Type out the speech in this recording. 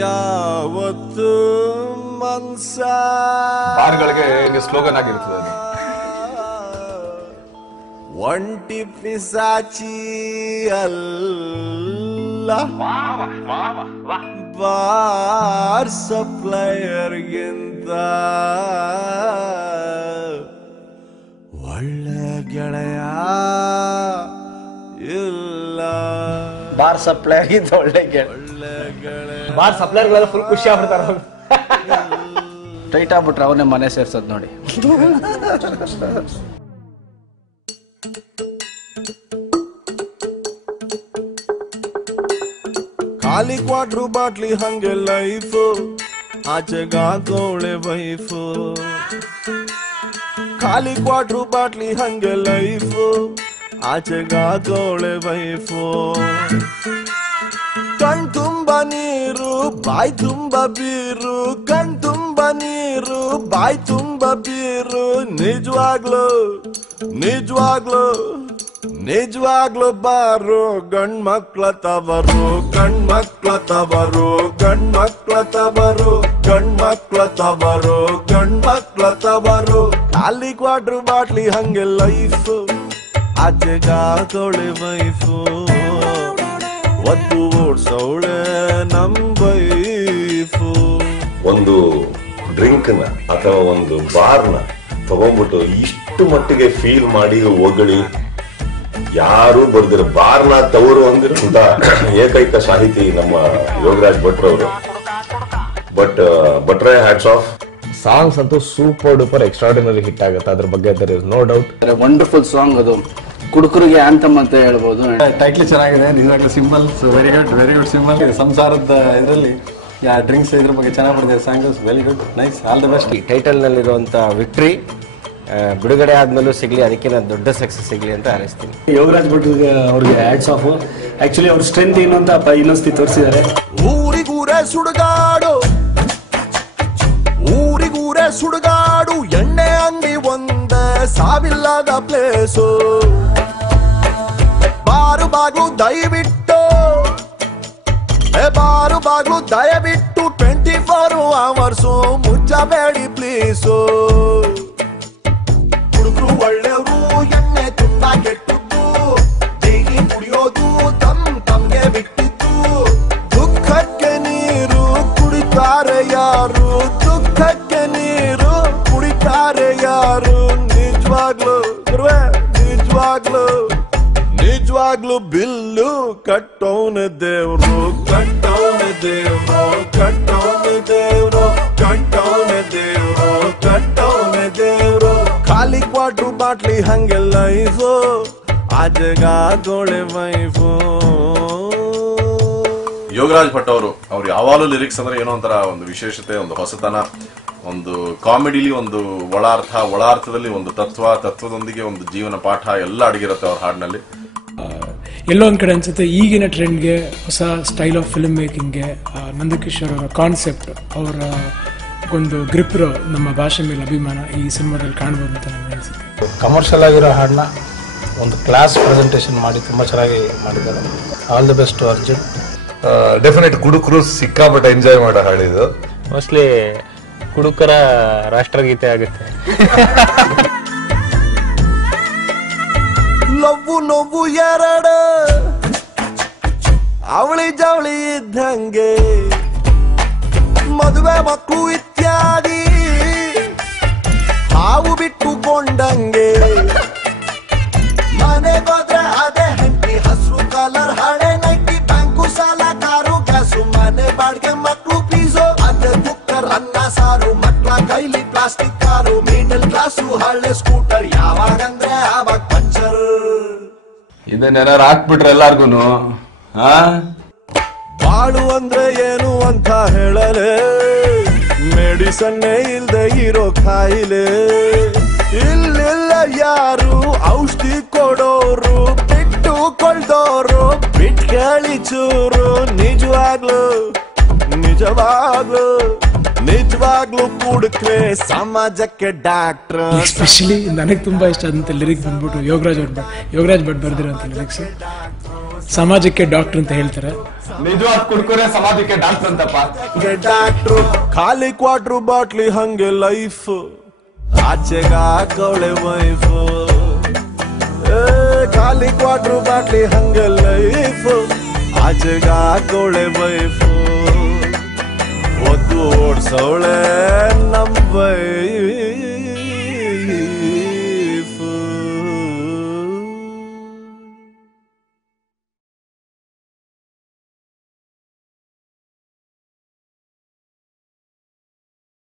ಯಾವತ್ತು ಮನ್ಸ ಹಾಡುಗಳಿಗೆ ಸ್ಲೋಗನ್ ಆಗಿರ್ತದೆ ಅದು. ಒಂಟಿ ಪಿಸಾಚಿ ಅಲ್ಲ ಬಾರ್ ಸಪ್ಲೈಯರ್ಗಿಂತ ಒಳ್ಳೆ ಗೆಳೆಯ ಇಲ್ಲ. ಬಾರ್ ಸಪ್ಲೈ ಆಗಿದ್ದು ಒಳ್ಳೆ ಬಾರ್ ಸಪ್ಲೈರ್ಗಳೆಲ್ಲ ಫುಲ್ ಖುಷಿ ಆಗ್ಬಿಡ್ತಾರ. ಟೈಟ್ ಆಗ್ಬಿಟ್ರೆ ಅವನೇ ಮನೆ ಸೇರ್ಸೋದು ನೋಡಿ. ಖಾಲಿ ಕ್ವಾಟ್ರು ಬಾಟ್ಲಿ ಹಂಗೆ ಲೈಫು ಆಚೆಗಾಗೋಳೆ ವೈಫು. ಖಾಲಿ ಕ್ವಾಟ್ರು ಬಾಟ್ಲಿ ಹಂಗೆ ಲೈಫು ಆಚೆಗಾಗೋಳೆ ವೈಫು. ಕಣ್ ತುಂಬ ನೀರು ಬಾಯ್ ತುಂಬ ಬೀರು, ಕಣ್ ತುಂಬ ನೀರು ಬಾಯ್ ತುಂಬ ಬೀರು. ನಿಜವಾಗ್ಲು ನಿಜವಾಗ್ಲು ನಿಜವಾಗ್ಲು ಬಾರು ಗಂಡ್ಮಕ್ಳ ತವರು, ಗಂಡ್ಮಕ್ಳ ತವರು, ಗಂಡ್ಮಕ್ಳ ತವರು, ಗಂಡ್ಮಕ್ಳ ತವರು, ಗಂಡ್ಮಕ್ಳ ತವರು. ಖಾಲಿ ಕ್ವಾಟ್ರು ಬಾಟ್ಲಿ ಹಂಗೆ ಲೈಫು ಆಚೆಗಾಗೋಳೆ ವೈಫು. ಒದ್ದು ಓಡ್ಸೋಳೆ ನಮ್ ವೈಫು. ಒಂದು ಡ್ರಿಂಕ್ನ ಅಥವಾ ಒಂದು ಬಾರ್ನ ತಗೊಂಡ್ಬಿಟ್ಟು ಇಷ್ಟು ಮಟ್ಟಿಗೆ ಫೀಲ್ ಮಾಡಿ ಹೊಗಳಿ ಯಾರು ಬರ್ದಿರ ಬಾರ್ನ ತವರು ಅಂದಿರುವಂತ ಏಕೈಕ ಸಾಹಿತಿ ನಮ್ಮ ಯೋಗರಾಜ್ ಭಟ್ರವರು. ಭಟ್ರೆ ಹ್ಯಾಟ್ಸ್ ಆಫ್. ಸಾಂಗ್ಸ್ ಅಂತೂ ಸೂಪರ್ ಡೂಪರ್ ಎಕ್ಸ್ಟ್ರಾರ್ಡಿನರಿ ಹಿಟ್ ಆಗುತ್ತೆ, ಅದ್ರ ಬಗ್ಗೆ there is no doubt. Wonderful song ಅದು, ಕುಡುಕರಿಗೆ ಆಂಥಮ್ ಅಂತ ಹೇಳ್ಬೋದು. ಟೈಟ್ಲ್ ಚೆನ್ನಾಗಿದೆ, ನಿಜವಾಗ್ಲೂ ಸಿಂಬಲ್ಸ್ ವೆರಿ ಗುಡ್ ಸಿಂಬಲ್. ಸಂಸಾರದ ಇದರಲ್ಲಿ ಡ್ರಿಂಕ್ಸ್ ಇದ್ರ ಬಗ್ಗೆ ಚೆನ್ನಾಗಿ ಮಾಡಿದ್ದಾರೆ songs. Very good, nice, all the best. ಈ ಟೈಟಲ್ ನಲ್ಲಿರುವಂತ ವಿಕ್ಟ್ರಿ ಬಿಡುಗಡೆ ಆದ್ಮೇಲೂ ಸಿಗ್ಲಿ, ಅದಕ್ಕಿಂತ ದೊಡ್ಡ ಸಕ್ಸಸ್ ಸಿಗ್ಲಿ ಅಂತ ಹಾರೈಸ್ತೀನಿ. ಯೋಗರಾಜ್ ಭಟ್ ಅವ್ರಿಗೆ ಹ್ಯಾಟ್ಸ್ ಆಫ್. ಆಕ್ಚುಲಿ ಅವ್ರ ಸ್ಟ್ರೆಂತ್ ಏನು ಅಂತ ಇನ್ನೊಂದ್ಸತಿ ತೋರಿಸಿದ್ದಾರೆ. ಊರಿಗೂರೇ ಸುಡುಗಾಡು, ಊರಿಗೂರೇ ಸುಡುಗಾಡು, ಎಣ್ಣೆ ಅಂಗಡಿ ಒಂದೇ ಸಾವಿಲ್ಲದ ಪ್ಲೇಸು. ಬಾರು ಬಾಗ್ಲು ದಯವಿಟ್ಟು, ಬಾರು ಬಾಗ್ಲು ದಯವಿಟ್ಟು 24 hours ಮುಚ್ಚಬೇಡಿ ಪ್ಲೀಸು. ಹುಡುಗರು ಒಳ್ಳೆಯವರು, ಎಣ್ಣೆ ತುಂಬಾ ಕೆಟ್ಟದ್ದು, ಡೈಲಿ ಕುಡಿಯೋದು ತಮ್ಗೆ ಬಿಟ್ಟಿದ್ದು. ದುಃಖಕ್ಕೆ ನೀರು ಕುಡಿತಾರೆ ಯಾರು, ದುಃಖಕ್ಕೆ ನೀರು ಕುಡಿತಾರೆ ಯಾರು. ನಿಜವಾಗ್ಲು ನಿಜವಾಗ್ಲು ನಿಜವಾಗ್ಲು ಬಿಲ್ಲು ಕಟ್ಟೋನ ದೇವ್ರು, ಕಟ್ಟೋನ ದೇವ್ರು, ಕಟ್ಟೋನ ದೇವ್ರು, ಕಟ್ಟೋನ ದೇವ್ರು, ಕಟ್ಟೋನ ದೇವ್ರು. ಖಾಲಿ ಕ್ವಾಟ್ರು ಬಾಟ್ಲಿ ಹಂಗೆ ಲೈಫು ಆಜಗಾಗೋಳೆ ವೈಫು. ಯೋಗರಾಜ್ ಭಟ್ ಅವ್ರು ಯಾವಾಗಲೂ ಲಿರಿಕ್ಸ್ ಅಂದ್ರೆ ಏನೋ ಒಂಥರ ಒಂದು ವಿಶೇಷತೆ, ಒಂದು ಹೊಸತನ, ಒಂದು ಕಾಮಿಡಿಲಿ ಒಂದು ಒಳಾರ್ಥದಲ್ಲಿ ಒಂದು ತತ್ವದೊಂದಿಗೆ ಒಂದು ಜೀವನ ಪಾಠ ಎಲ್ಲ ಅಡಗಿರುತ್ತೆ ಅವ್ರ ಹಾಡಿನಲ್ಲಿ. ಎಲ್ಲೋ ಒಂದು ಕಡೆ ಅನ್ಸುತ್ತೆ ಈಗಿನ ಟ್ರೆಂಡ್ಗೆ, ಹೊಸ ಸ್ಟೈಲ್ ಆಫ್ ಫಿಲ್ಮ್ ಮೇಕಿಂಗ್ಗೆ ನಂದಕಿಶೋರ್ ಅವರ ಕಾನ್ಸೆಪ್ಟ್, ಅವರ ಒಂದು ಗ್ರಿಪ್, ನಮ್ಮ ಭಾಷೆ ಮೇಲೆ ಅಭಿಮಾನ ಈ ಸಿನಿಮಾದಲ್ಲಿ ಕಾಣ್ಬೋದು ಅಂತ ನನಗೆ ಅನಿಸುತ್ತೆ. ಕಮರ್ಷಿಯಲ್ ಆಗಿರೋ ಹಾಡನ್ನ ಒಂದು ಕ್ಲಾಸ್ ಪ್ರೆಸೆಂಟೇಷನ್ ಮಾಡಿ ತುಂಬ ಚೆನ್ನಾಗಿ ಮಾಡಿದ್ದಾರೆ. All the best Arjun. Definite ಕುಡುಕರು ಸಿಕ್ಕಾಪಟ್ಟೆ ಎಂಜಾಯ್ ಮಾಡೋ ಹಾಡಿದು. ಮೋಸ್ಟ್ಲಿ ಕುಡುಕರ ರಾಷ್ಟ್ರಗೀತೆ ಆಗುತ್ತೆ. ಲವ್ವು ನೋವು ಎರಡು ಅವಳಿ ಜವಳಿ ಇದ್ದಂಗೆ, ಮದುವೆ ಮಕ್ಕಳು ಇತ್ಯಾದಿ ಹಾವು ಬಿಟ್ಟುಕೊಂಡಂಗೆ. ಮನೆಗೋದ್ರೆ ಅದೇ ಹೆಂಡತಿ, ಹಸಿರು ಕಲರ್ ಹಳೆ ನೈಟಿ, ಬ್ಯಾಂಕು ಸಾಲ, ಕಾರು ಗ್ಯಾಸು, ಮನೆ ಬಾಡಿಗೆ, ಮಕ್ಕಳು ಫೀಸು, ಅದೇ ಕುಕ್ಕರ್ ಅನ್ನ ಸಾರು, ಮಕ್ಕಳ ಕೈಲಿ ಪ್ಲಾಸ್ಟಿಕ್ ಕಾರು, ಮಿಡಲ್ ಕ್ಲಾಸು ಹಳೆ ಸ್ಕೂಟರ್, ಯಾವಾಗಂದ್ರೆ ಆವಾಗ ಪಂಚರ್. ಇದನ್ನೇನಾರು ಹಾಕ್ಬಿಟ್ರೆ ಎಲ್ಲಾರ್ಗುನು ಬಾಳು ಅಂದ್ರೆ ಏನು ಅಂತ ಹೇಳಲೆ, ಮೆಡಿಸನ್ನೇ ಇಲ್ದೆ ಇರೋ ಕಾಯಿಲೆ. ಇಲ್ಲಿಲ್ಲ ಯಾರು ಔಷಧಿ ಕೊಡೋರು, ಬಿಟ್ಟು ಕೊಳ್ದೋರು, ಬಿಟ್ಟು ಕೇಳಿ ಚೂರು. ನಿಜವಾಗ್ಲು ನಿಜವಾಗ್ಲು ನಿಜವಾಗ್ಲೂ ಕುಡುಕ್ರೆ ಸಮಾಜಕ್ಕೆ ಡಾಕ್ಟ್ರ್. ಎಸ್ಪೆಷಲಿ ನನಗೆ ತುಂಬಾ ಇಷ್ಟ ಆದಂತ ಲಿರಿಕ್ ಬಂದ್ಬಿಟ್ಟು ಯೋಗರಾಜ್ ಭಟ್ ಬರ್ದಿರೋಂಥ ಲಿರಿಕ್ಸ್. ಸಮಾಜಕ್ಕೆ ಡಾಕ್ಟರ್ ಅಂತ ಹೇಳ್ತಾರೆ. ನಿಜವಾದ ಕುಡ್ಕುರೆ ಸಮಾಜಕ್ಕೆ ಡಾಕ್ಟರ್ ಅಂತಪ್ಪ. ಡಾಕ್ಟ್ರು ಖಾಲಿ ಕ್ವಾಟ್ರು ಬಾಟ್ಲಿ ಹಂಗೆ ಲೈಫ್ ಆಚೆಗ ಹಾಕವಳೆ ವೈಫ್. ಖಾಲಿ ಕ್ವಾಟ್ರು ಬಾಟ್ಲಿ ಹಂಗೆ ಲೈಫ್ ಆಚೆಗ ಹಾಕವಳೆ ವೈಫ್. ಒದ್ದು ಓಡ್ಸವಳೆ